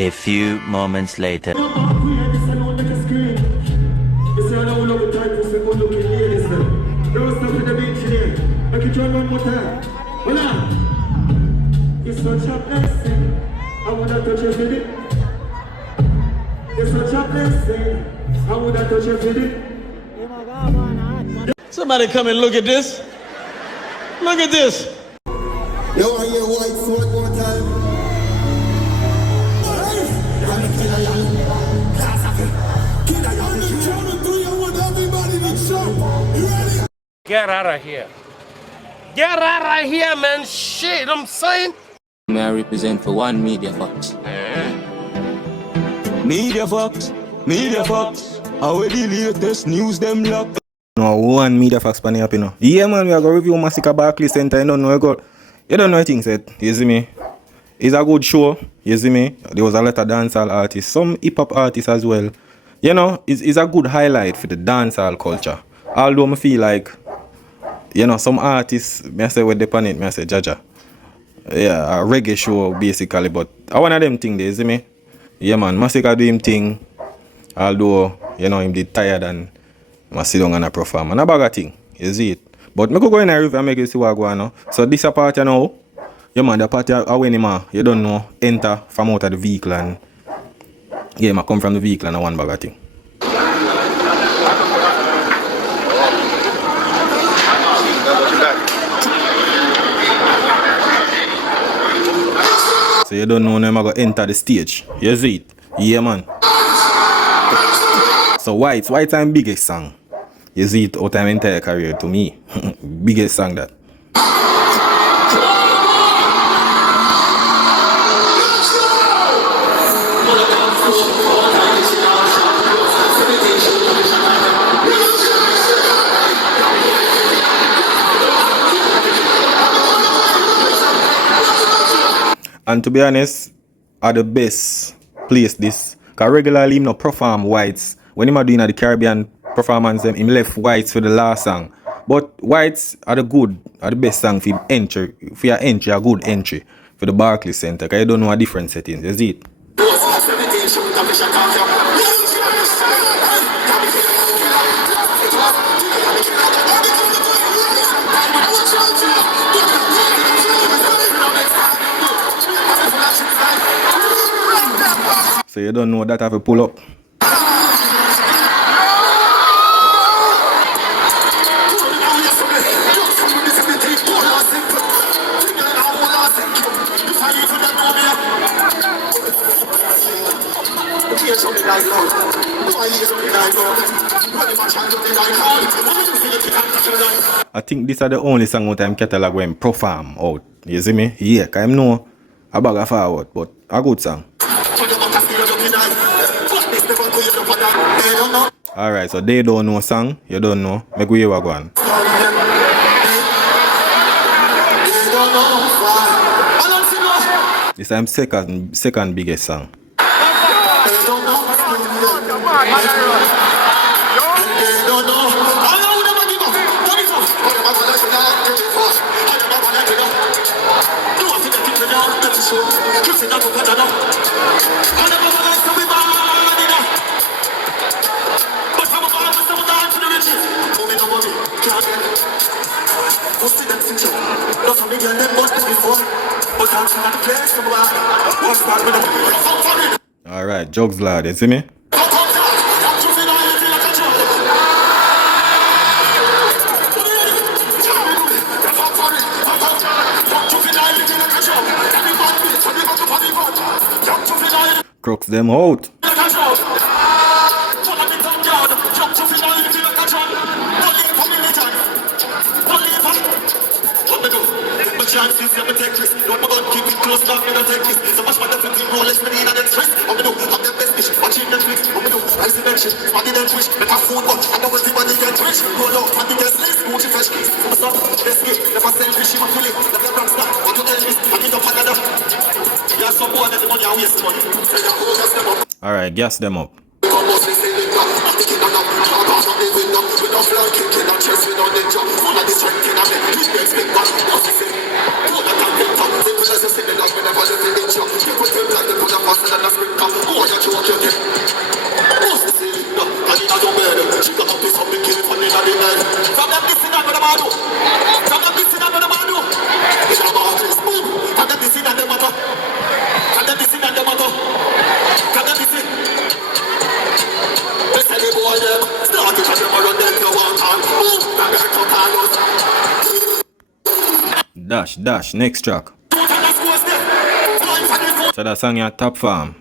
A few moments later. It's such a blessing. I would have touched your feet. It's such a blessing. I would have touched your feet. Somebody come and look at this. Look at this. You want your white sword one time? Get out of here. Get out of here, man. Shit, I'm saying. May I represent for one Media Fox? Media Fox, Media Fox. How the latest news them lock? No, one Media Fox panny up, you know. Yeah, man, we are going to review Masicka Barclays Center. You don't know, you don't know things, you see me? It's a good show, you see me? There was a lot of dancehall artists, some hip-hop artists as well. You know, it's a good highlight for the dancehall culture. Although I feel like, you know, some artists, I say with the pan it, I say Jaja. Yeah, a reggae show basically, but I one of them thing there, you see me? Yeah, man, Masicka do him thing. Although, you know, him did tired and I sit down and I perform. And a bag of thing, you see it? But I could go in a review and make you see what I go on now. So this a party now. Yeah, man, the party I win him, you don't know, enter from out of the vehicle and yeah, I come from the vehicle and I one bag of thing. So you don't know when I'm going to enter the stage. You see it? Yeah, man. So White's time biggest song. You see it out of my entire career to me. Biggest song that. And to be honest, are the best place this. Cause regularly him no perform Whites. When him are doing the Caribbean performance, him left Whites for the last song. But Whites are the best song for entry. For your entry, a good entry for the Barclays Center. Cause you don't know a different settings, you see it? So you don't know that I have to pull up. I think these are the only songs that I'm catalog when perform out. You see me? Yeah, cause I know a bag of forward, but a good song. Alright, so they don't know song, you don't know. Make we hear what go on. This time second biggest song. Alright, Jugs lad, you see me? Crooks them out. Alright, gas them up. Dash, next track. So that song your top farm.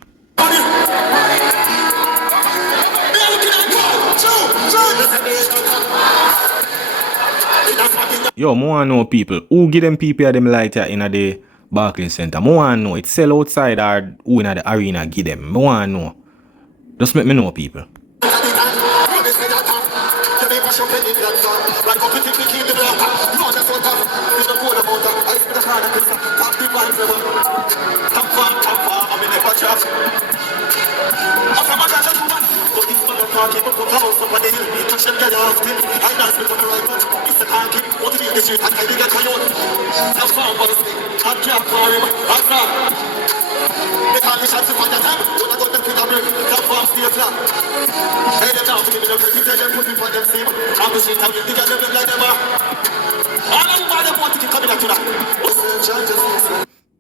Yo, I want to know people, who give them people them light here in the Barclays Center? I want to know, it sell outside or who in the arena give them? I want to know. Just make me know people.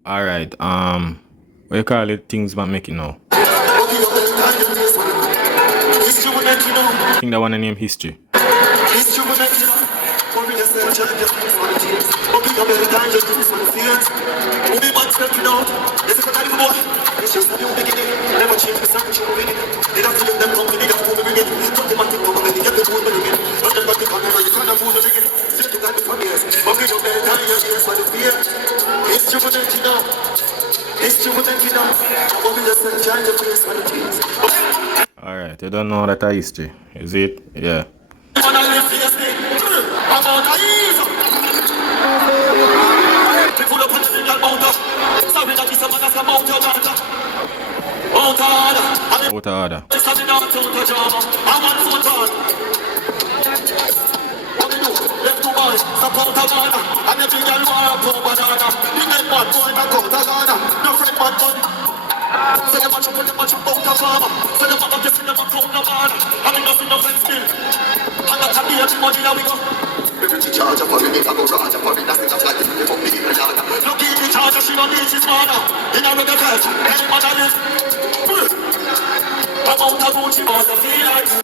Alright, what you call it? Things about making now. I think that one name history. Alright, you don't know that history, is it? Yeah. Out of order.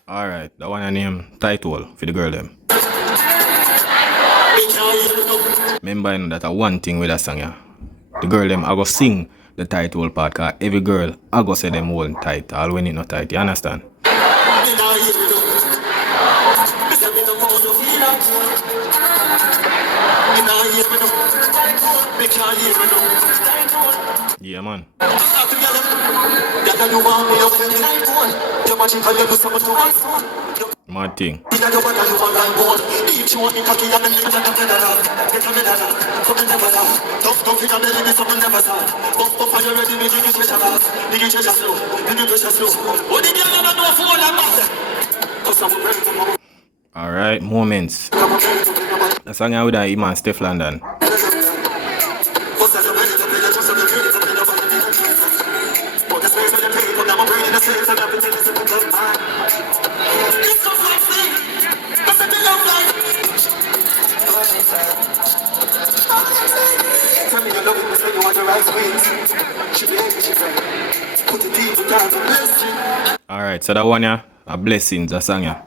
Alright, that one I name title for the girl them. Remember you know, that one thing with that song, yeah. The girl them I go sing the title part, cause every girl I go say them whole tight, all when it not tight, you understand? Yeah, man. Mad thing. Alright, moments. The song I with that man Steph London. Alright, so that one yeah, a blessings, a song yeah.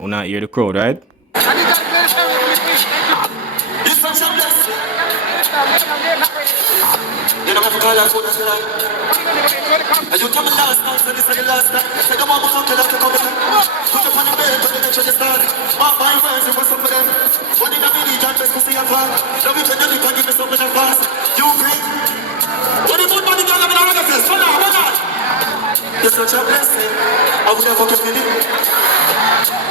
You not hear the crowd, right? You're such a blessing, I would have forgiven you.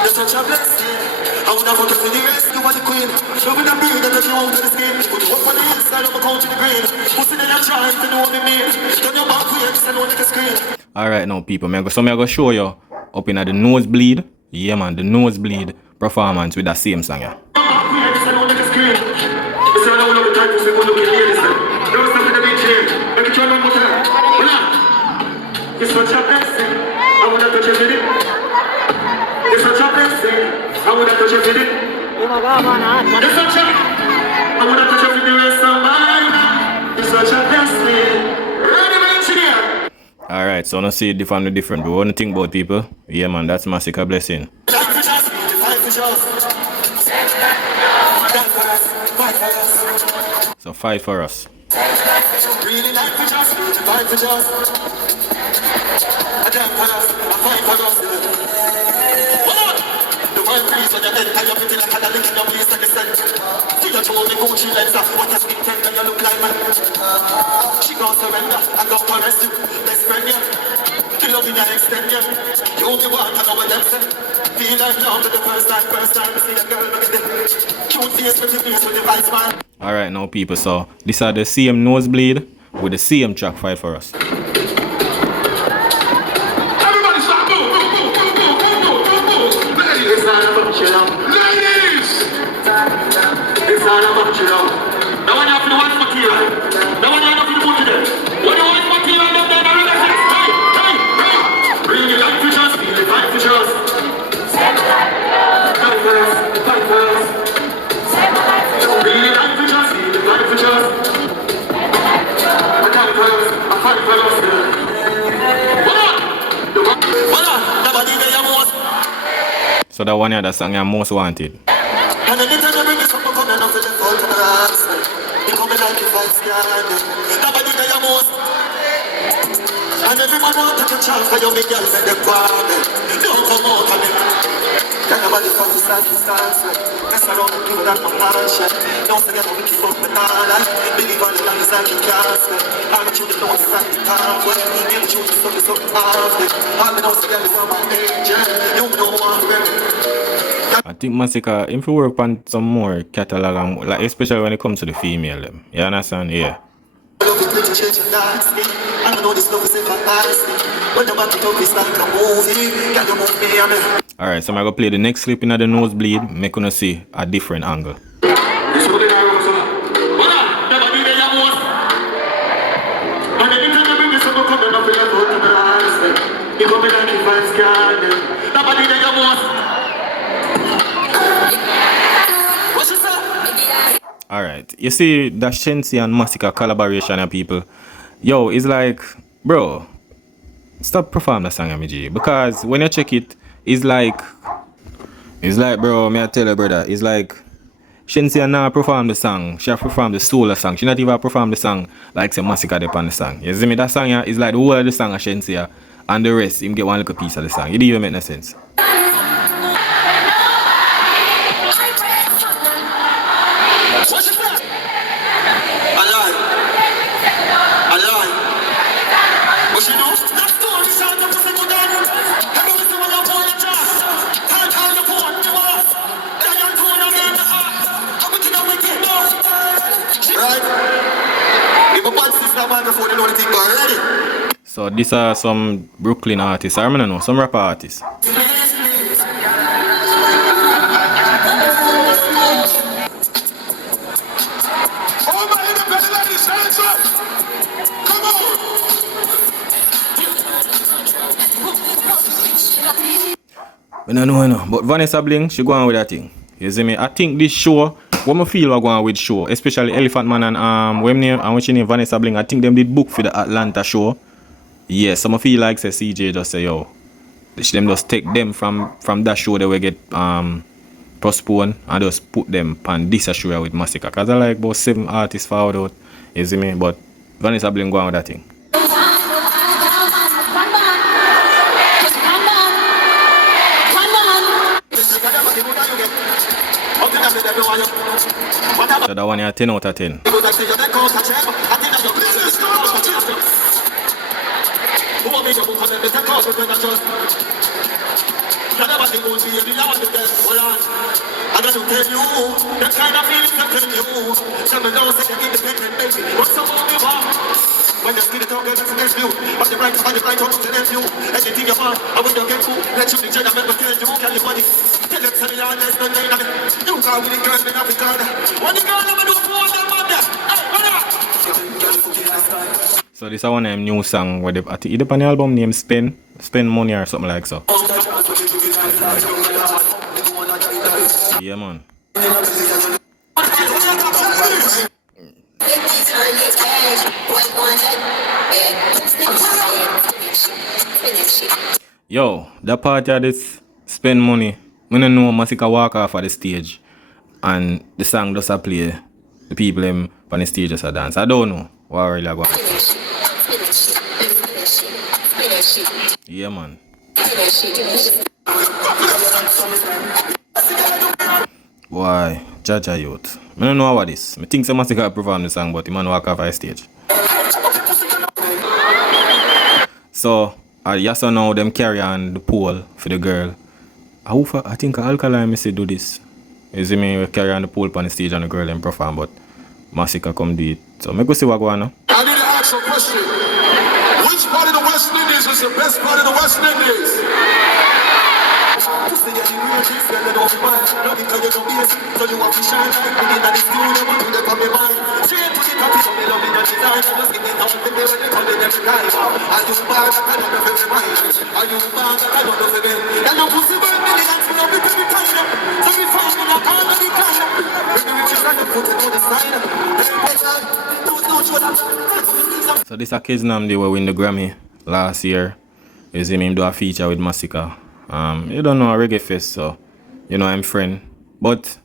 You're such a blessing, I would have forgiven the rest. You are the queen, you will not be that you want to the skin. Put you up on the inside of a country the green. Pussy in your chance to know what it means. Turn your back way, just know like a screen. Alright now people, I'm gonna show you up in the nosebleed. Yeah man, the nosebleed performance with that same song yeah. It's such a blessing, I would have touched you with it. It's such a blessing, I would have touched you with it. It's such a, I would have touched you with the rest of my life. It's such a blessing. Ready, man, engineer. Alright, so I see it different, but what do you think about people? Yeah man, that's Masicka blessing. So fight for us. Really like for just, fight for just. I can't for us, I fight for us. What? The world freeze on your head, tie up until I had a link in your place like a cent. See your toe, the Gucci legs up, what a skin tank and you look like man. She gon' surrender, I gon' caress you, best friend you. The love in your extend you. You only want to know what them say. Feel like love for the first time to see a girl with them. Cute face with your face with the vice man. Alright now people, so these are the CM Nosebleed with the CM track fight for us. Everybody stop, move, move, move, move, move, move, move, move. Ladies, it's not about you now. Ladies! It's not about you now. Now when you have to watch material, now when you have to put it in. When you watch material, then they're going to say, hey, hey, hey. Bring it like to just, feel it like to just. Fight first, fight first. Bring it like to just, feel it like to just. I fight first, I fight first. So that one here, that song I'm most wanted. And anytime you bring this up, I'm coming off with the fault of my ass. You coming like if I scan you. Nobody know your most. And everyone want to take a chance for your big girl and them farming. Don't come out of it. Can nobody from the stance. Mess around and people that my handshake. Don't forget how we keep up with all that. Believe on the land is like you can't spend. I'm the truth, the Lord is like the time. You the truth, the stuff is up half it. All the notes together from my angel. You know I'm ready. I think Masicka, if you work on some more catalog, and, like especially when it comes to the female, them. You understand? Yeah. Alright, so I'm gonna play the next clip in the Nosebleed, make you see a different angle. Alright, you see the Shensi and Masicka collaboration of people. Yo, it's like, bro, stop performing the song, MG. Because when you check it, it's like, bro, me I tell you, brother, it's like Shensi not perform the song. She have performed the solo song. She not even perform the song like say Masicka dip on the song. You see me? That song here is like the whole of the song of Shensi and the rest, him get one little piece of the song. It didn't even make no sense. So these are some Brooklyn artists, I don't know, some rapper artists. I don't know, but Vanessa Bling, she go on with that thing. You see me? I think this show, what I feel going on with show, especially Elephant Man and when she name Vanessa Bling, I think them did book for the Atlanta show. Yes, some feel like say CJ just say yo, them just take them from that show they will get postponed and just put them on this show with Masicka. Cause I like about 7 artists forward out. You see me? But Vanessa Bling go on with that thing. So that one here 10 out of 10. I got to tell you, the kind of feelings I tell you. Some of those that are independent, baby. What's some of me want? When you see the talk, that's against you. But the right, talk to them you. Anything you want, I will get you. Let you enjoy the member, tell you, can you money? Tell them, tell me, honest, don't tell them. You go with the girl, then I'll be gone. When the girl, I'm going to do for them, mother. Hey, what up? So this is one of them new song where they, I think it's on the album named Spend Money or something like so. Yeah, man. Yo, that part of this Spend Money, I don't know Masicka walk off of the stage and the song does a play. The people them on the stage just a dance. I don't know what really going on. Yeah, man. Why? Jaja youth. I don't know what this. I think some Masicka perform the song, but the man walk off the stage. So, yes or now, them carry on the pole for the girl. I think Alkaline may say do this. You see me, we carry on the pole on the stage and the girl them perform, but Masicka come do it. So, I go see what go on now. I need to ask a question. Which part of the West Indies was the best part of the West Indies? So this a Kids Namdi will win the Grammy last year. You see me do a feature with Masicka. You don't know a reggae fest, so you know I'm friend. But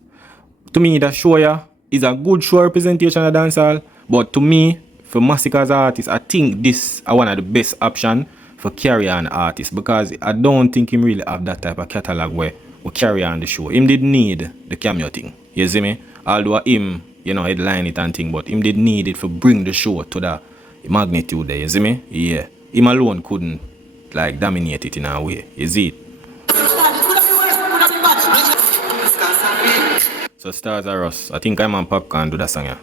to me that show is a good show representation of dancehall. But to me, for Masicka as an artist, I think this is one of the best option for carry on artist, because I don't think him really have that type of catalog where we carry on the show. Him did need the cameo thing. You see me? Although him, you know, headline it and thing, but him did need it for bring the show to the magnitude there. You see me? Yeah. Him alone couldn't like dominate it in a way. You see it? So Stars Are Us. I think I'm on Popcorn do that song, yeah.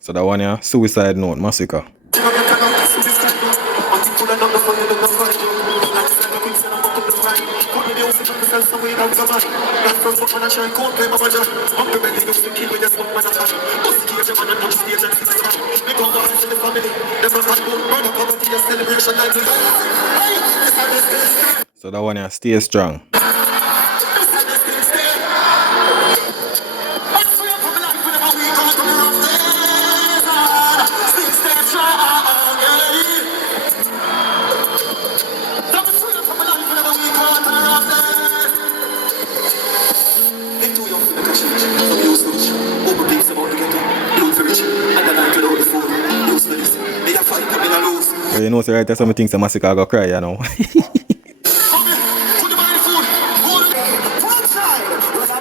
So that one, yeah, Suicide Note, Masicka. So that one, yeah, Stay Strong. So you know, so right there, some things that Masicka go cry, you know.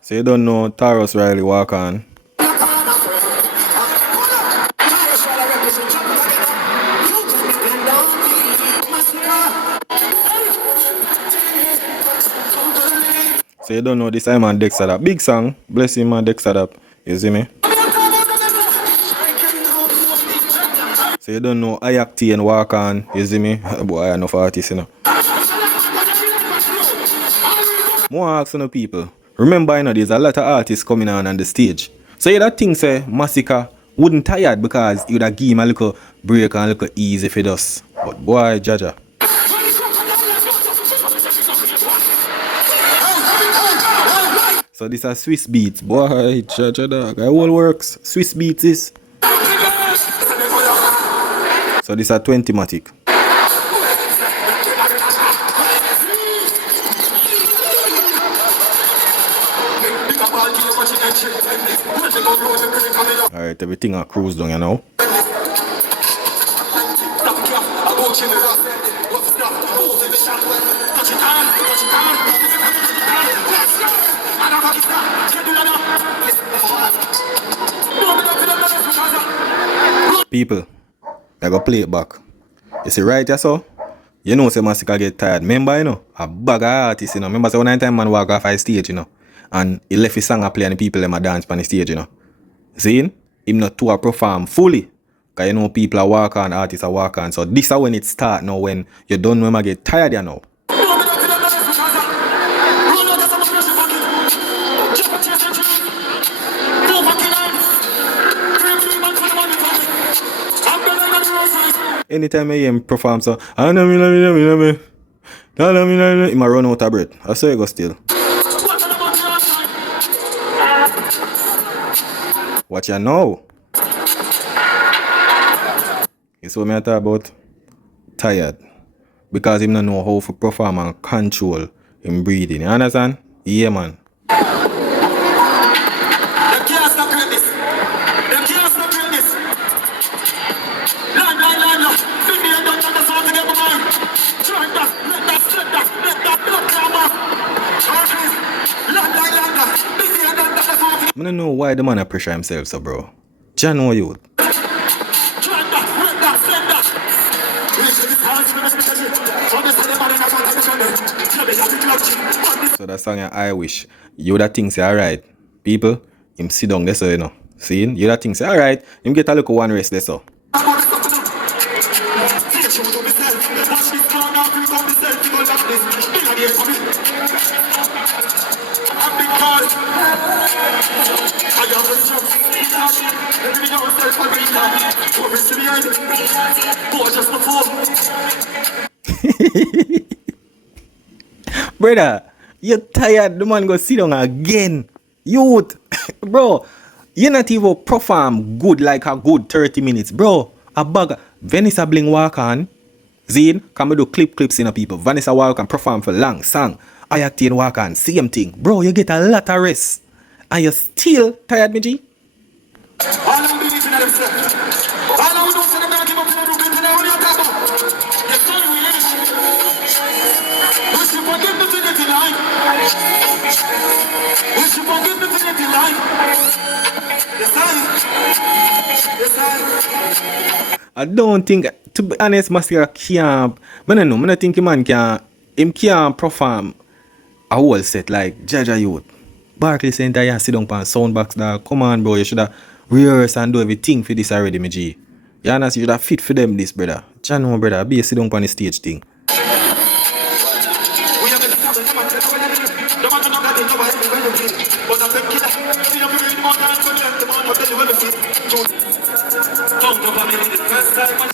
So you don't know Tarus Riley walk on. So you don't know this time man Dexter up. Big song, bless him man Dexter up. You see me? So you don't know Ayak T and walk on, you see me? Boy, I know for artists, you know. More ask on the people. Remember, you know, there's a lot of artists coming on the stage. So you that thing say Masicka wouldn't tired because you'd have give him a little break and a little ease if he does. But boy, Jaja. So this are Swiss beats. Boy, Jaja dog. I all works. Swiss beats is. So this are 20-matic. Alright, everything are cruise down, you know. People, I go play it back. You see right here, so? You know say Masicka get tired. Remember, you know, a bag of artists, you know. Remember say one time man walk off the stage, you know. And he left his song a play and the people them a dance on the stage, you know. See? Him not to a perform fully. Cause you know people are walk on, artists are walk on. So this is when it start now, when you don't know him get tired, you know. Anytime I hear him perform, so I know me. He might run out of breath. I saw you go still. Watch ya now. It's what me talk about. Tired. Because him don't know how to perform and control him breathing. You understand? Yeah, man. Them can't stop doing this. Them can't stop doing this. Line. Bring me a done and that's all to get my mind. Try that, let that, set that, let that blood come up. Barclays. Line. Bring me a done and that's all to get I don't know why the man a pressure himself, so bro. Jah know you. Try that, let that, set that. Reach to this house, you must be touching. Understand the man in the front of the channel. Tell me how to clutch. So that song I wish. You that thing say alright. People, him sit down there so you know. See? You that thing say alright. Him get a look one rest there so. Brother, you're tired. The man go sit down again. Youth. Bro, you not even perform good like a good 30 minutes. Bro, a bag. Vanessa Bling walk on. Zine, come do clips in a people. Vanessa walk and perform for long song. I acting walk on. Same thing. Bro, you get a lot of rest. And you still tired, me G? All of them believe in themselves. All of them don't say them not give up in the room. They know what you're talking about. Your son relation. We should forgive the dignity line. We should forgive the dignity line. Yes, I. I don't think, to be honest, Masicka can't. I don't know. I don't think man can't perform a whole set like Jaja Youth. Barclays Center, you sit down on soundbox there. Come on, bro. You should have rehearsed and do everything for this already, my G. You understand? You should have fit for them, this, brother. Channel, brother. Be a sit down on the stage thing.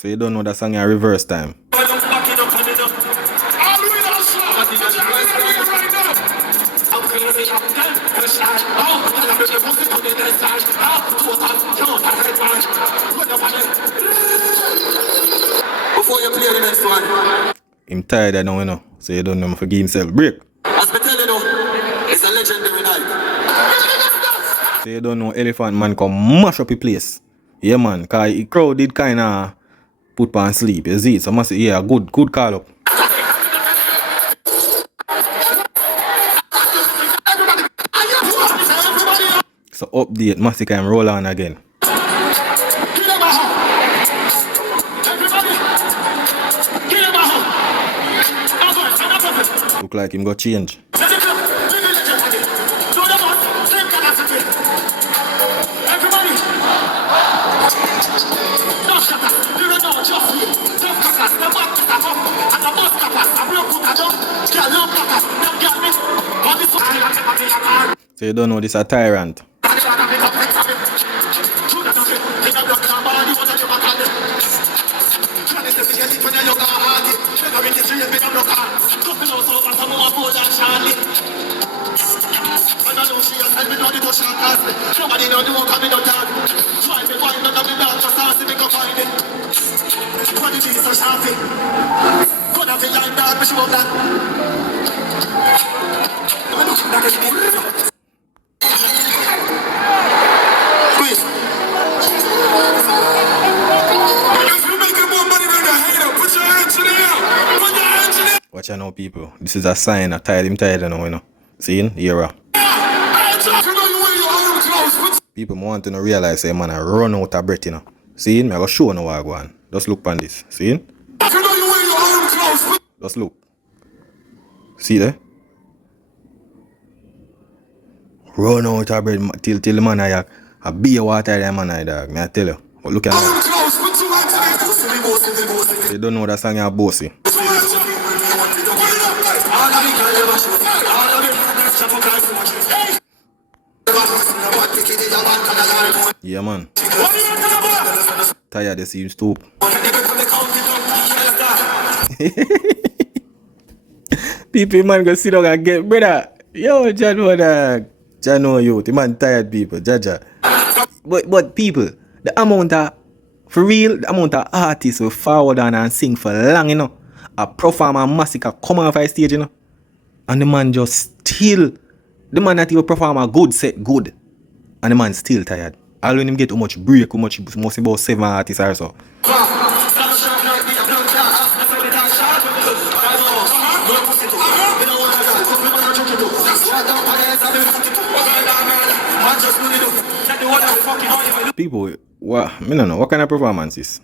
So you don't know that song in reverse time. Before you play the next one, I'm tired I know, you know. So you don't know him for give himself break. as I tell you now, it's a legendary night. So you don't know Elephant Man come mash up the place. Yeah, man. Because the crowd did kind of put on sleep. You see it? So I must say, yeah, good call up. So update, Masicka and roll on again. Look like him got change. So you don't know this a tyrant. Watch out now, people. This is a sign of tired. I'm tired now, you know. See? Era. People want to realize, say, man, I run out of breath, you know. See? Me I go show no what I go on. Just look on this. See? Just look. See there? Run out of breath till the man I beer water there, man, I dog. Me I tell you. But look at that. They don't know that song is bossy. Yeah, man. Tired, they see him stoop. People, man, go sit down and get, brother. Yo, Jano, dog. Jano, yo, the man tired people, Jaja. But people, the amount of, for real, the amount of artists will forward on and sing for long, you know. A perform and Masicka come off a stage, you know. And the man just still, the man not even perform a good set, good. And the man still tired. All when him get too much break, too much, must about 7 artists or so. People, what? I don't know. What kind of performance is?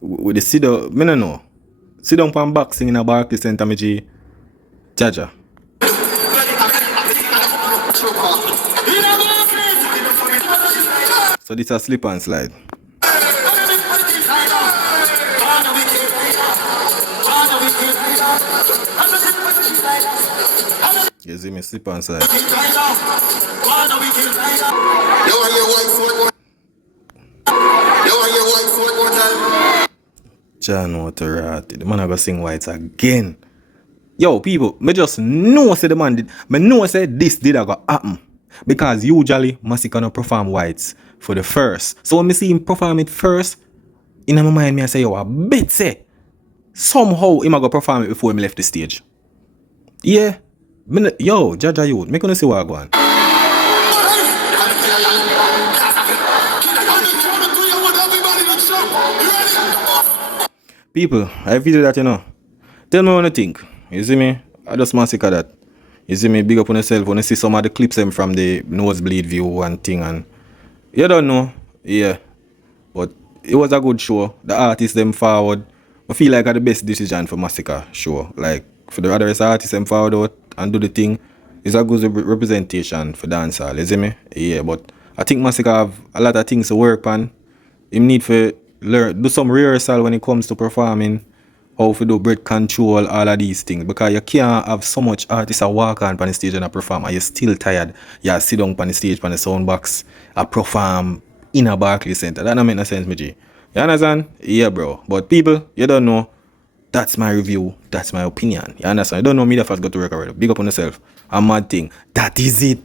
With the sit down, I don't know. Sit down from boxing in a Barclays Center, me G. Jaja. So this a slip and slide. You see me slip and slide. John Waterati. The man I go sing whites again. Yo, people, me just know say the man did. Me know say this did a go happen. Because usually Masicka no perform whites for the first. So when me see him perform it first, in my mind me I say, yo, I bet say somehow him a go perform it before me left the stage. Yeah. Yo, Jaja youth, me gonna see what I go on. People, I feel that, you know. Tell me what you think. You see me? I just Masicka that. You see me? Big up on yourself when you see some of the clips them from the nosebleed view and thing. And you don't know. Yeah. But it was a good show. The artists them forward. I feel like the best decision for Masicka show. Like, for the other artists them forward out and do the thing. It's a good representation for dancehall. You see me? Yeah, but I think Masicka have a lot of things to work on. Him need to do some rehearsal when it comes to performing, how to do breath control, all of these things. Because you can't have so much artists that walk on the stage and a perform and you're still tired. You sit down on the stage on the sound box and perform in a Barclays Center. That don't make no sense, me G. You understand? Yeah, bro. But people, you don't know. That's my review. That's my opinion. You understand? You don't know me that first got to work already. Big up on yourself. A mad thing. That is it.